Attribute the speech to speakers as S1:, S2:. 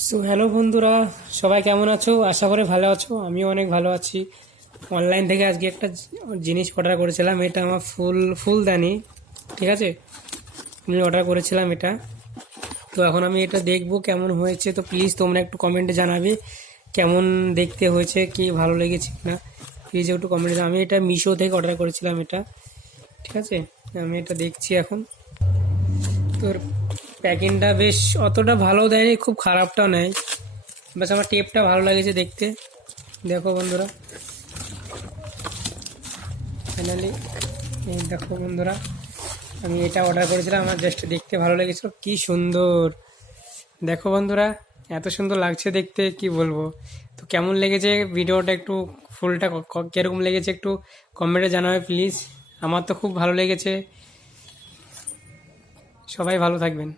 S1: So hello বন্ধুরা, সবাই কেমন আছো? আশা করি ভালো আছো। আমিও অনেক ভালো আছি। অনলাইন থেকে আজকে একটা জিনিস অর্ডার করেছিলাম, এটা আমার ফুল, ফুলদানি, ঠিক আছে? আমি অর্ডার করেছিলাম এটা। তো এখন আমি এটা দেখব কেমন হয়েছে। তো প্লিজ তোমরা একটু কমেন্টে জানাবে কেমন দেখতে হয়েছে, কি ভালো লেগেছে না প্লিজ একটু কমেন্টে আমি এটা মিশো থেকে অর্ডার করেছিলাম এটা, ঠিক আছে? আমি এটা দেখছি এখন। তোর প্যাকিংটা বেশ অতটা ভালো দেয়নি, খুব খারাপটাও নেয়। বেশ আমার টেপটা ভালো লেগেছে দেখতে। দেখো বন্ধুরা। ফাইনালি দেখো বন্ধুরা, আমি এটা অর্ডার করেছিলাম, আমার জাস্ট দেখতে ভালো লেগেছিল। কি সুন্দর। দেখো বন্ধুরা, এত সুন্দর লাগছে দেখতে, কি বলব। তো কেমন লেগেছে ভিডিওটা একটু, ফুলটা ক- ক- লেগেছে একটু কমেন্টে জানাবে প্লিজ আমার তো খুব ভালো লেগেছে। সবাই ভালো থাকবেন।